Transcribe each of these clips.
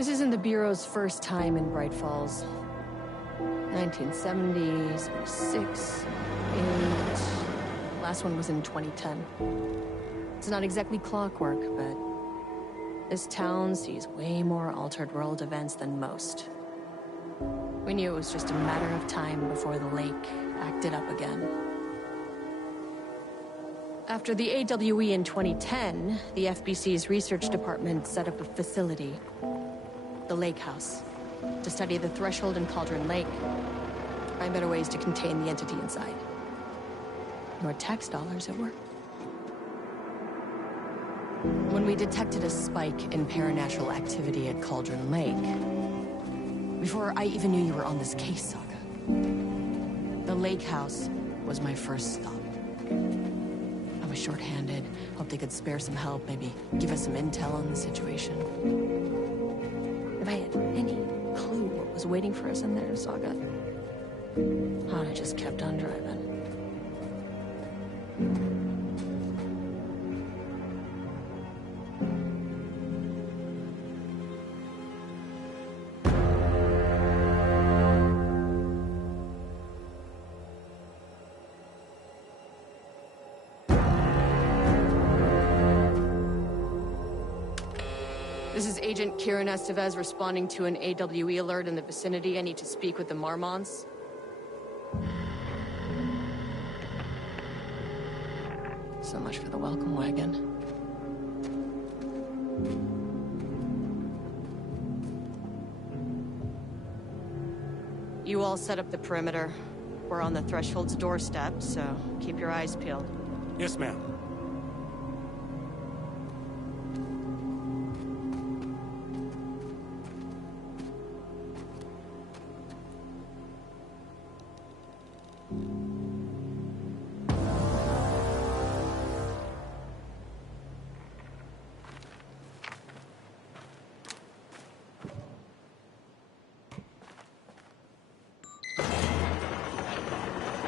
This isn't the Bureau's first time in Bright Falls. 1970, 76, 8... Last one was in 2010. It's not exactly clockwork, but this town sees way more altered world events than most. We knew it was just a matter of time before the lake acted up again. After the AWE in 2010, the FBC's research department set up a facility, the Lake House, to study the Threshold and Cauldron Lake. Find better ways to contain the entity inside. More tax dollars at work. When we detected a spike in paranatural activity at Cauldron Lake, before I even knew you were on this case, Saga, the Lake House was my first stop. I was short-handed, hoped they could spare some help, maybe give us some intel on the situation. If I had any clue what was waiting for us in there, Saga, I'd have just kept on driving. This is Agent Kieran Estevez responding to an AWE alert in the vicinity. I need to speak with the Marmonts. So much for the welcome wagon. You all set up the perimeter. We're on the Threshold's doorstep, so keep your eyes peeled. Yes, ma'am.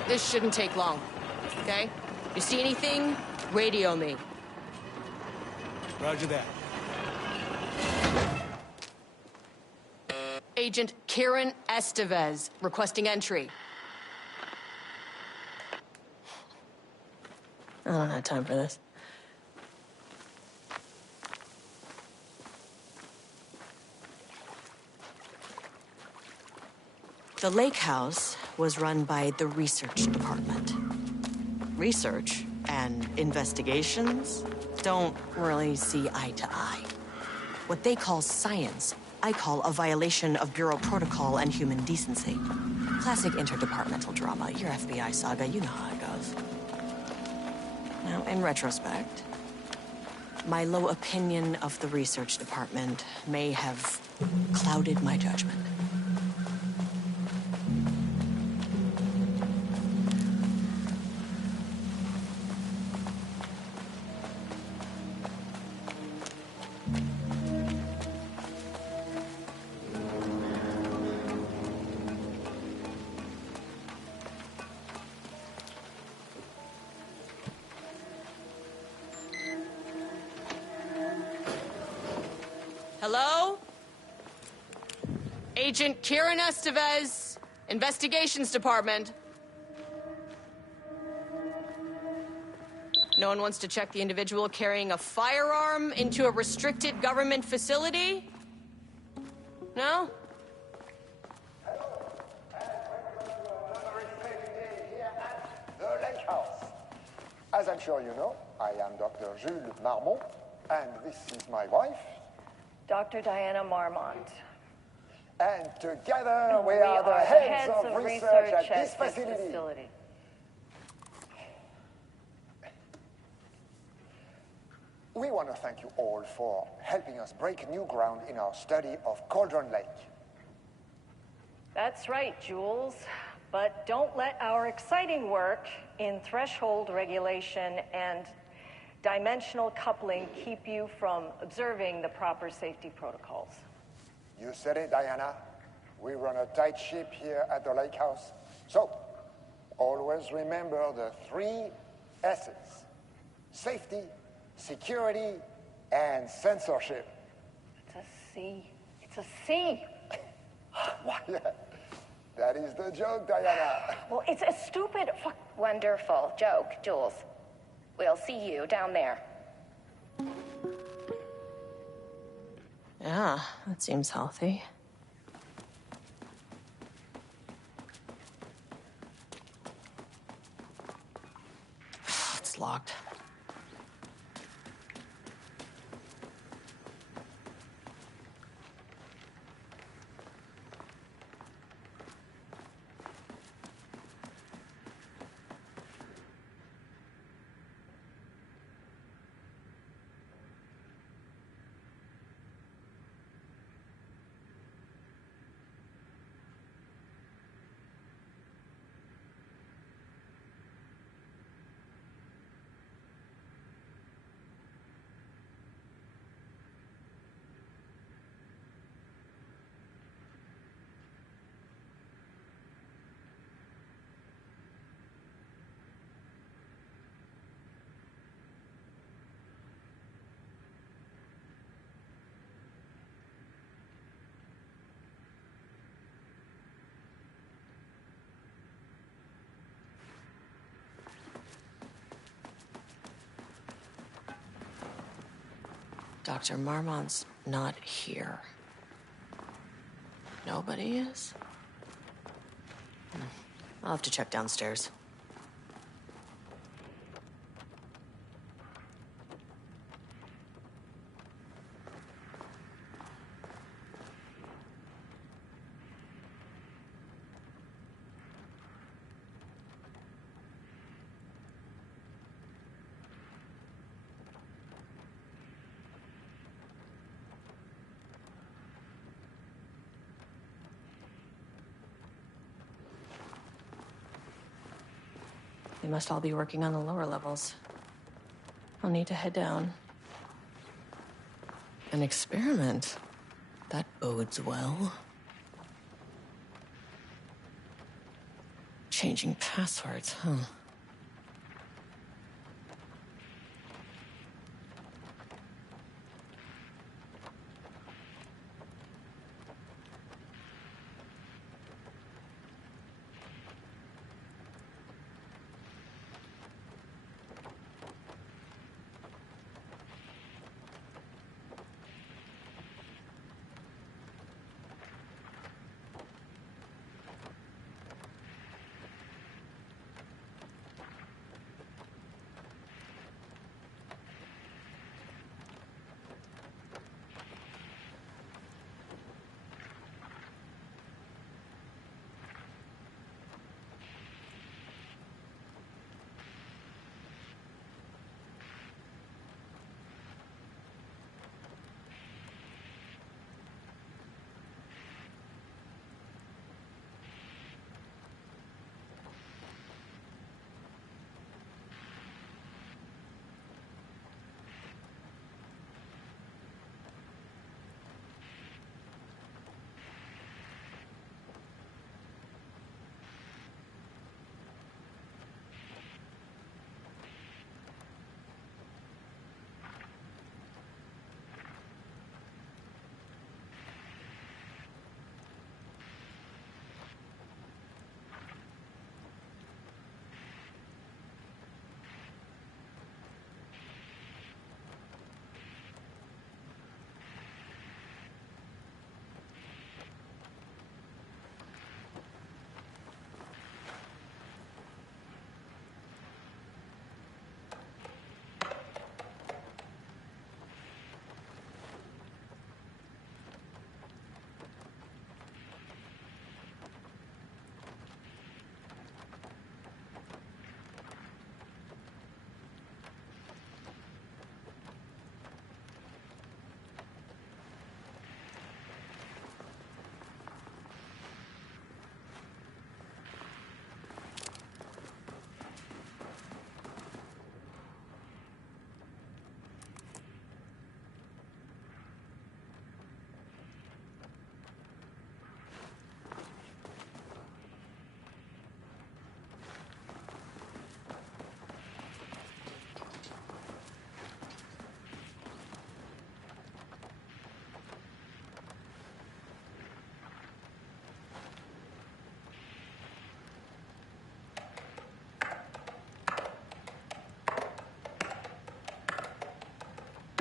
This shouldn't take long, okay? You see anything, radio me. Roger that. Agent Kieran Estevez, requesting entry. I don't have time for this. The Lake House was run by the research department. Research and investigations don't really see eye to eye. What they call science, I call a violation of Bureau protocol and human decency. Classic interdepartmental drama. Your FBI saga, you know how it goes. Now, in retrospect, my low opinion of the research department may have clouded my judgment. Hello? Agent Kieran Estevez, Investigations Department. No one wants to check the individual carrying a firearm into a restricted government facility? No? The Lake House. As I'm sure you know, I am Dr. Jules Marmont, and this is my wife. Dr. Diana Marmont. And together we are the heads of research at this facility. We want to thank you all for helping us break new ground in our study of Cauldron Lake. That's right, Jules. But don't let our exciting work in threshold regulation and dimensional coupling keep you from observing the proper safety protocols. You said it, Diana. We run a tight ship here at the Lake House. So, always remember the 3 S's. Safety, security, and censorship. It's a C. It's It's a C. Why, that is the joke, Diana. Well, it's a stupid fuck. Wonderful joke, Jules. We'll see you down there. Yeah, that seems healthy. It's locked. Dr. Marmont's not here. Nobody is? I'll have to check downstairs. They must all be working on the lower levels. I'll need to head down. An experiment? That bodes well. Changing passwords, huh?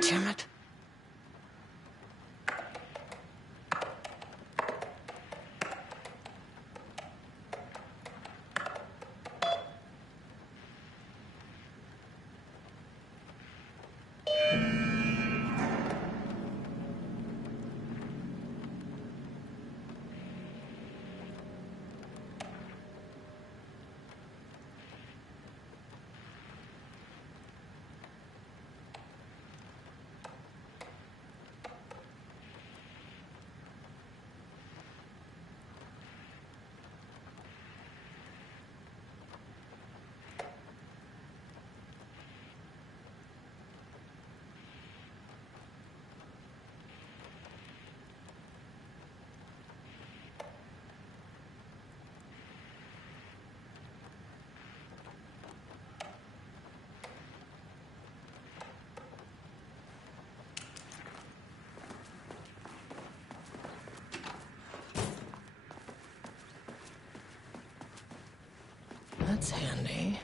Damn it. That's handy.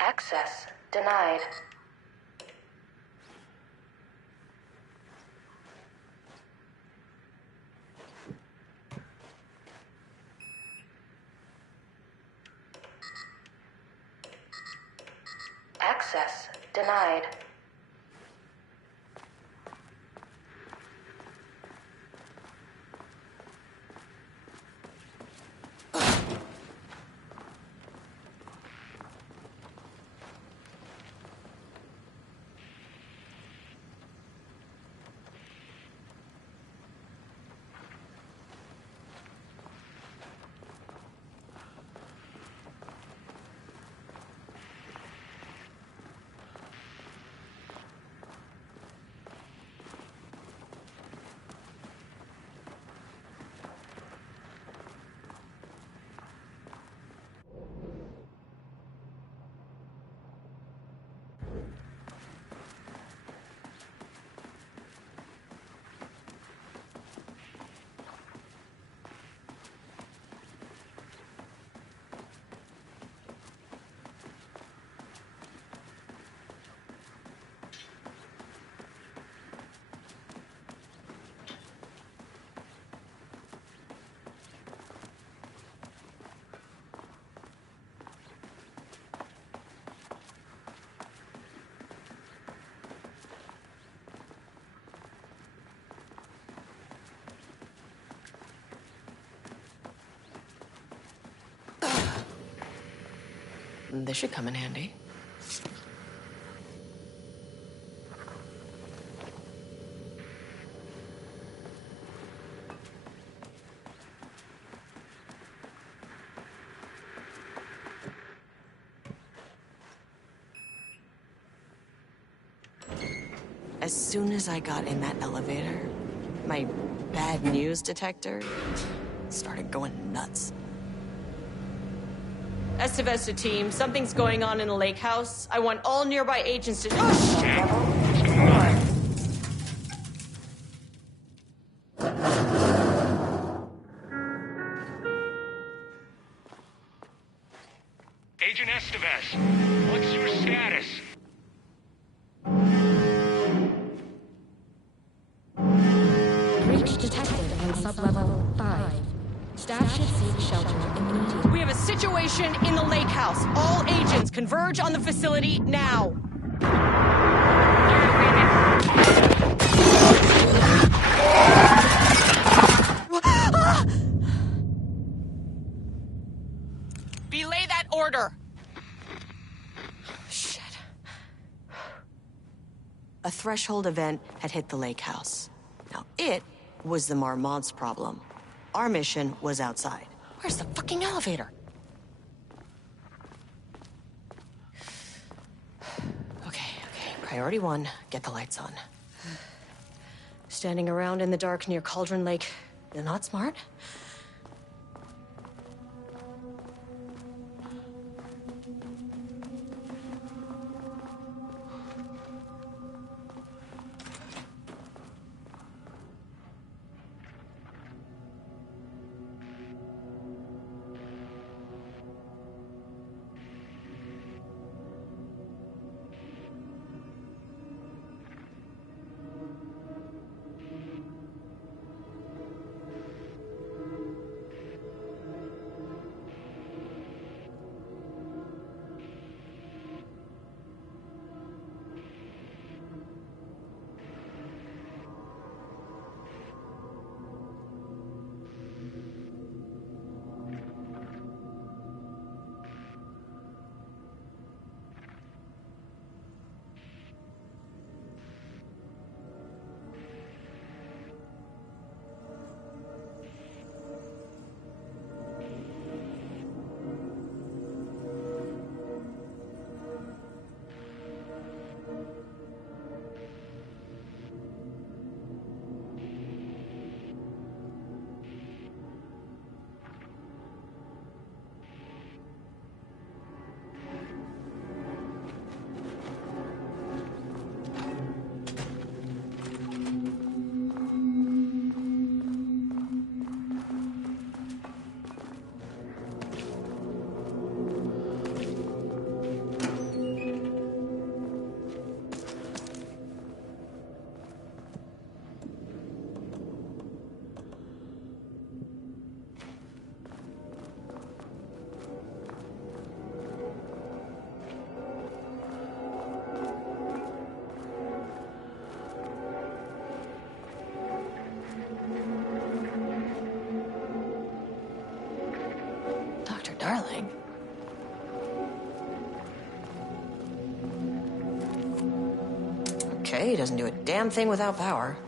Access denied. Access denied. This should come in handy. As soon as I got in that elevator, my bad news detector started going nuts. Estevez to team, something's going on in the lake house. I want all nearby agents to... Oh, shit! Agent Estevez, what's your status? Breach detected on sublevel 5. Staff should seek shelter immediately. We have a situation in the lake house. All agents converge on the facility now. Belay that order. Shit. A threshold event had hit the lake house. Now, it was the Marmont's problem. Our mission was outside. Where's the fucking elevator? Okay. Priority 1, get the lights on. Standing around in the dark near Cauldron Lake, you're not smart? Darling. Okay, he doesn't do a damn thing without power.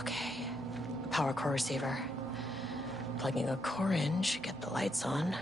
Okay, power core receiver. Plugging a core in should get the lights on.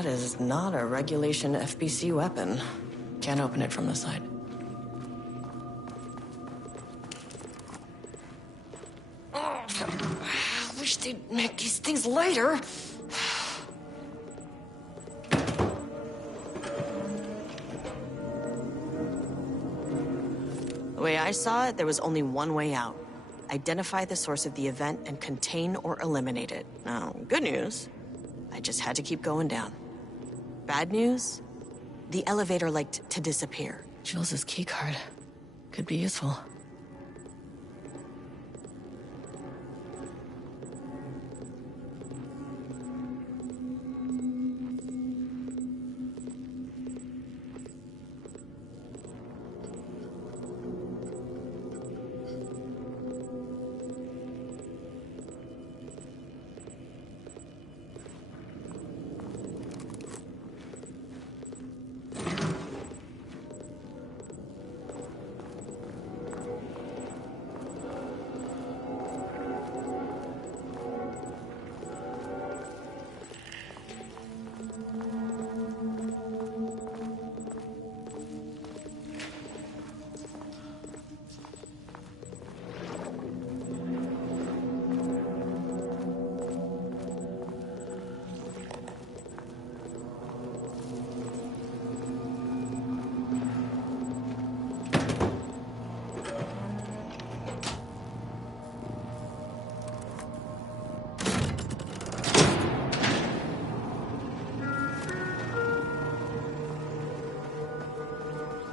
That is not a regulation FBC weapon. Can't open it from the side. Oh, I wish they'd make these things lighter. The way I saw it, there was only one way out. Identify the source of the event and contain or eliminate it. Now, good news, I just had to keep going down. Bad news, the elevator liked to disappear. Jules' keycard could be useful.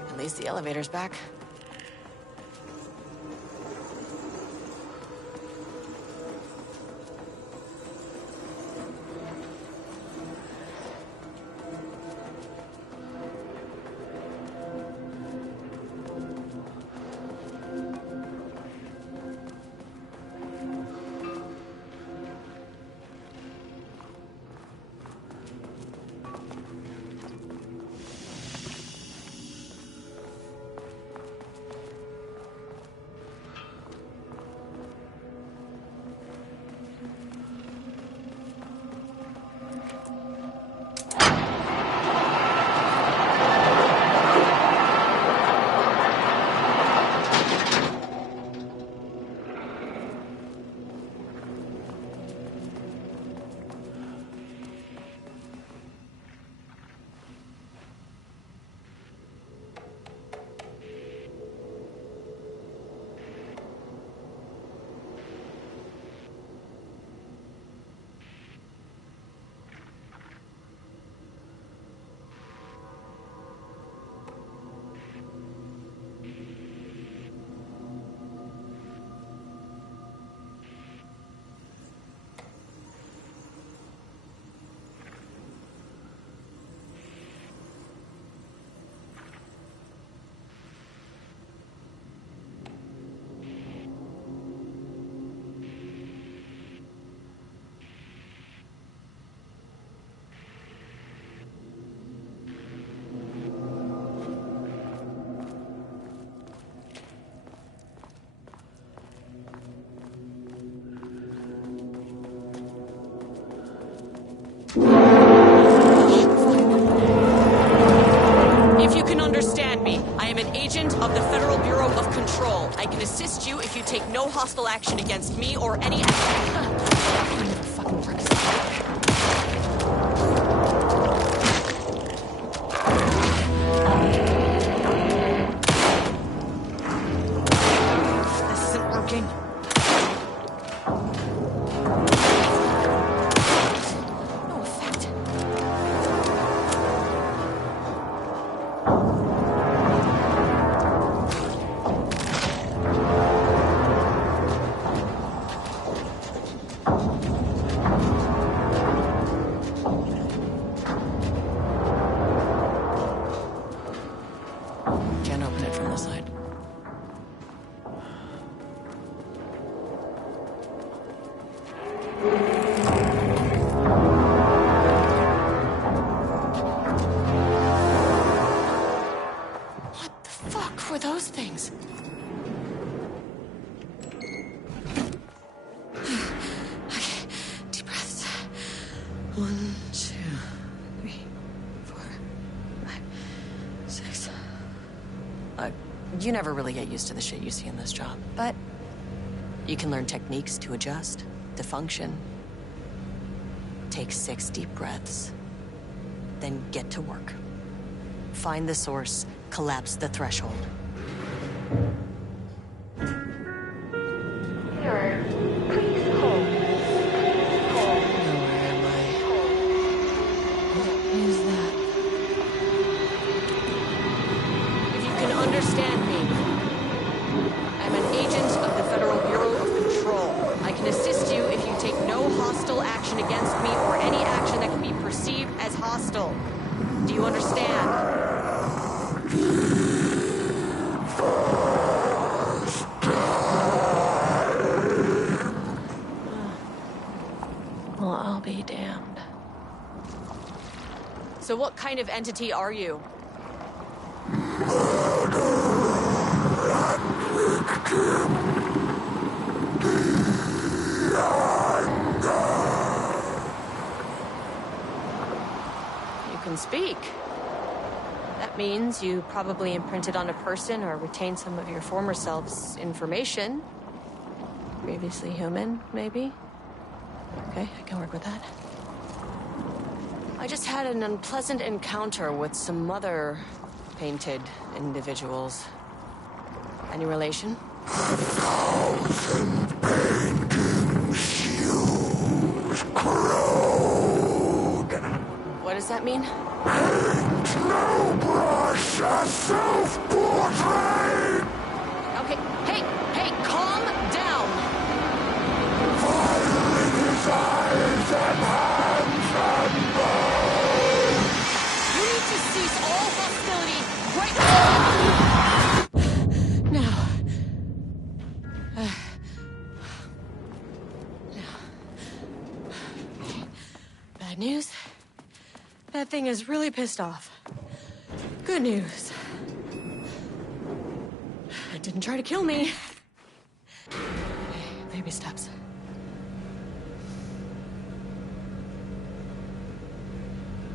At least the elevator's back. If you can understand me, I am an agent of the Federal Bureau of Control. I can assist you if you take no hostile action against me or any fucking works. This isn't working. No effect. Can't open it from the side. What the fuck were those things? Okay, deep breaths. 1, 2, 3. Look, you never really get used to the shit you see in this job, but you can learn techniques to adjust, to function. Take 6 deep breaths, then get to work. Find the source, collapse the threshold. Sir, please hold. Hold. Where am I? What is that? If you can understand me, I'm an agent of the Federal Bureau of Control. I can assist you if you take no hostile action against me or any action that can be perceived as hostile. Do you understand? Well, I'll be damned. So what kind of entity are you? You can speak. That means you probably imprinted on a person or retained some of your former self's information. Previously human, maybe? Okay, I can work with that. I just had an unpleasant encounter with some other painted individuals. Any relation? What does that mean? Okay, hey, calm down! You need to cease all hostility right now! Bad news? That thing is really pissed off. Good news. It didn't try to kill me. Baby steps.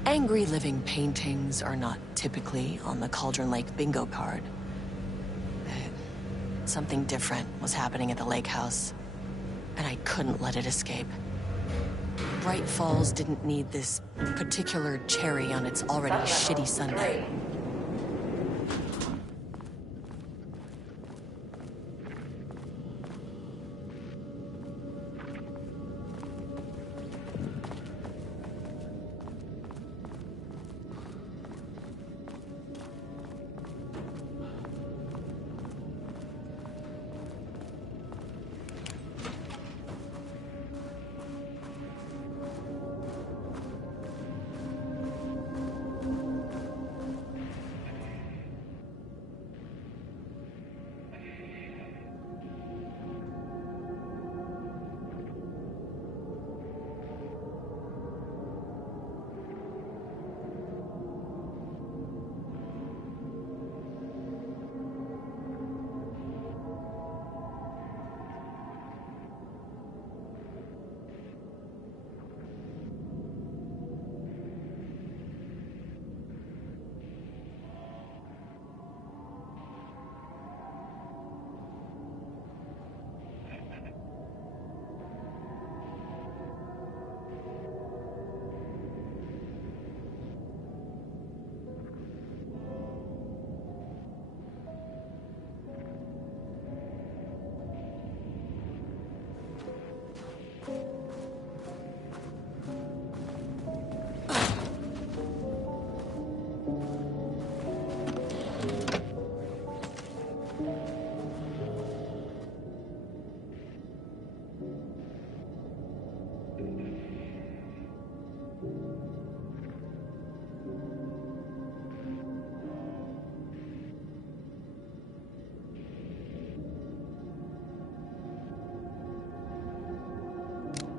Angry living paintings are not typically on the Cauldron Lake bingo card. Something different was happening at the lake house, and I couldn't let it escape. Bright Falls didn't need this particular cherry on its already shitty sundae.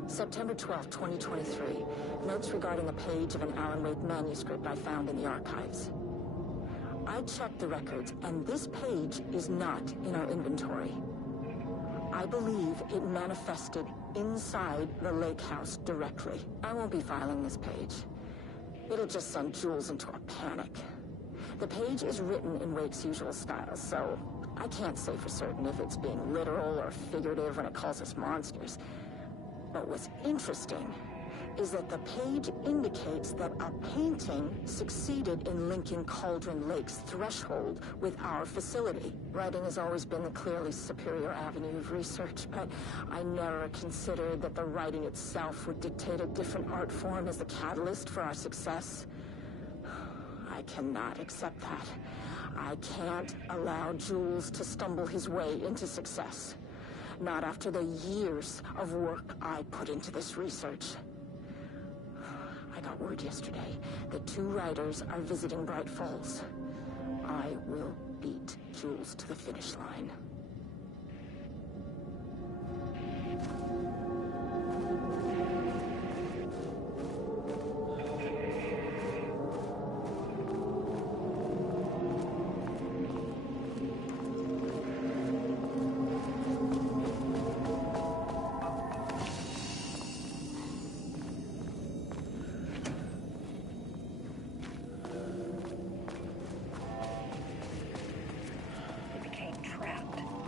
September 12, 2023. Notes regarding a page of an Alan Wake manuscript I found in the archives. I checked the records, and this page is not in our inventory. I believe it manifested inside the lake house directly. I won't be filing this page. It'll just send Jules into a panic. The page is written in Wake's usual style, so I can't say for certain if it's being literal or figurative when it calls us monsters. But what's interesting is that the page indicates that a painting succeeded in linking Cauldron Lake's threshold with our facility. Writing has always been the clearly superior avenue of research, but I never considered that the writing itself would dictate a different art form as the catalyst for our success. I cannot accept that. I can't allow Jules to stumble his way into success. Not after the years of work I put into this research. I got word yesterday that 2 writers are visiting Bright Falls. I will beat Jules to the finish line.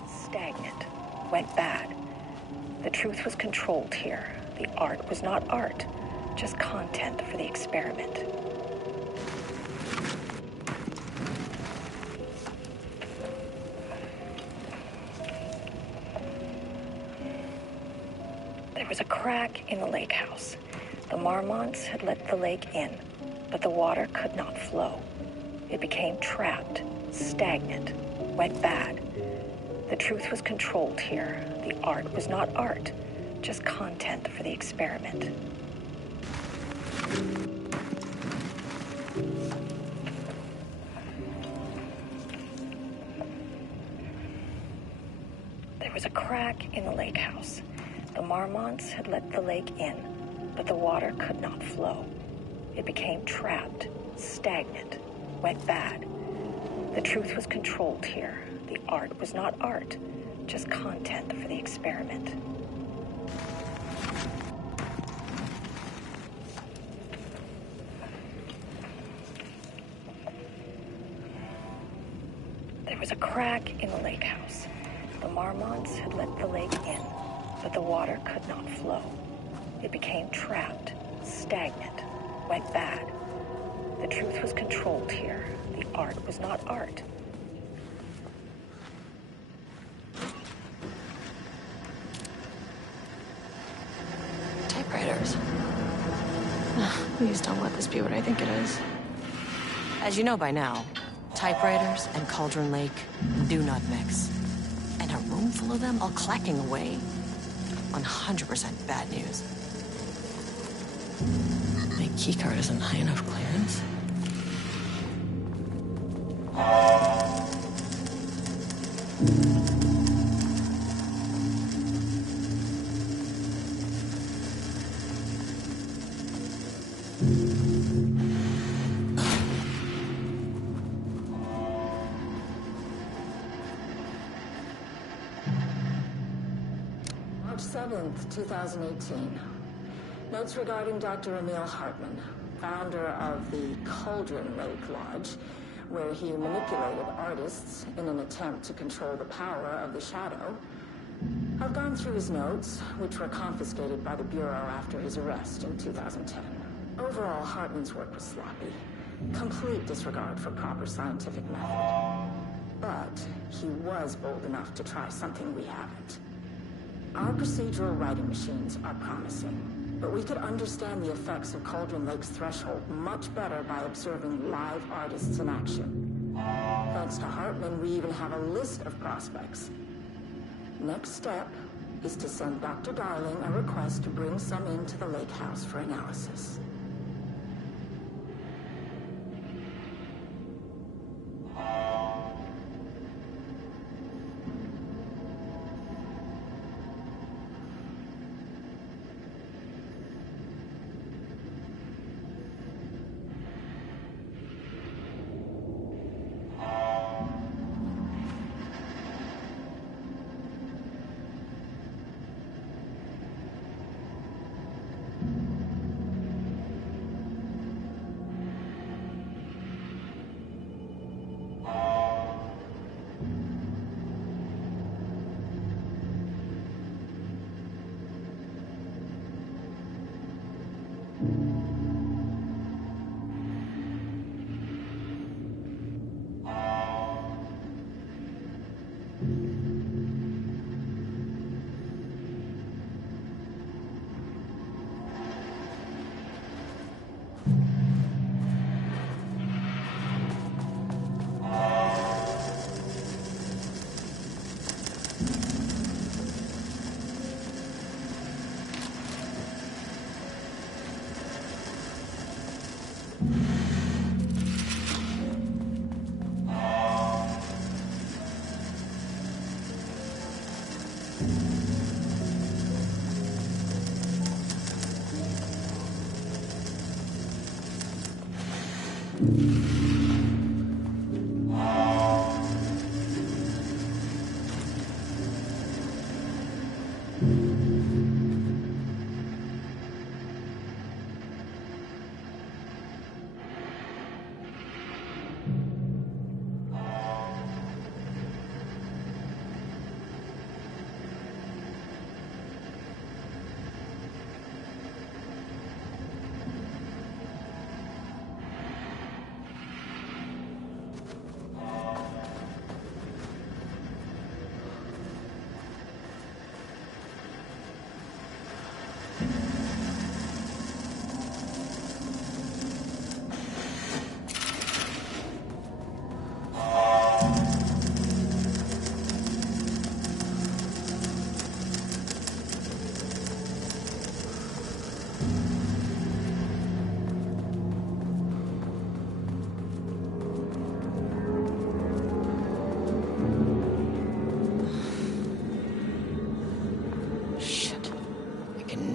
Stagnant, went bad. The truth was controlled here. The art was not art, just content for the experiment. There was a crack in the lake house. The Marmonts had let the lake in, but the water could not flow. It became trapped, stagnant, went bad. The truth was controlled here. The art was not art, just content for the experiment. There was a crack in the lake house. The Marmonts had let the lake in, but the water could not flow. It became trapped, stagnant, went bad. The truth was controlled here. The art was not art, just content for the experiment. There was a crack in the lake house. The Marmonts had let the lake in, but the water could not flow. It became trapped, stagnant, went bad. The truth was controlled here. The art was not art. Typewriters. Please don't let this be what I think it is. As you know by now, typewriters and Cauldron Lake do not mix. And a room full of them all clacking away. 100% bad news. My keycard isn't high enough clearance. March 7th, 2018. Notes regarding Dr. Emil Hartman, founder of the Cauldron Lake Lodge, where he manipulated artists in an attempt to control the power of the shadow. I've gone through his notes, which were confiscated by the Bureau after his arrest in 2010. Overall, Hartman's work was sloppy. Complete disregard for proper scientific method. But he was bold enough to try something we haven't. Our procedural writing machines are promising, but we could understand the effects of Cauldron Lake's threshold much better by observing live artists in action. Thanks to Hartman, we even have a list of prospects. Next step is to send Dr. Darling a request to bring some into the lake house for analysis.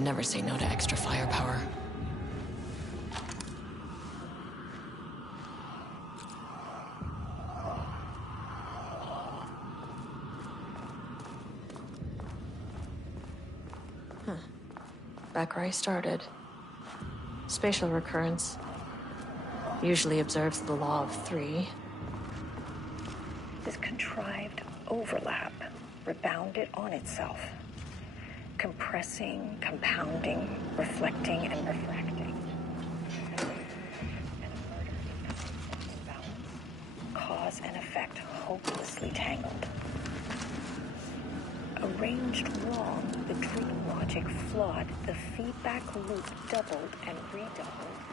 Never say no to extra firepower. Back where I started. Spatial recurrence. Usually observes the law of 3. This contrived overlap rebounded on itself. Compressing, compounding, reflecting, and refracting. And a murder balance, cause and effect hopelessly tangled. Arranged wrong, the dream logic flawed, the feedback loop doubled and redoubled.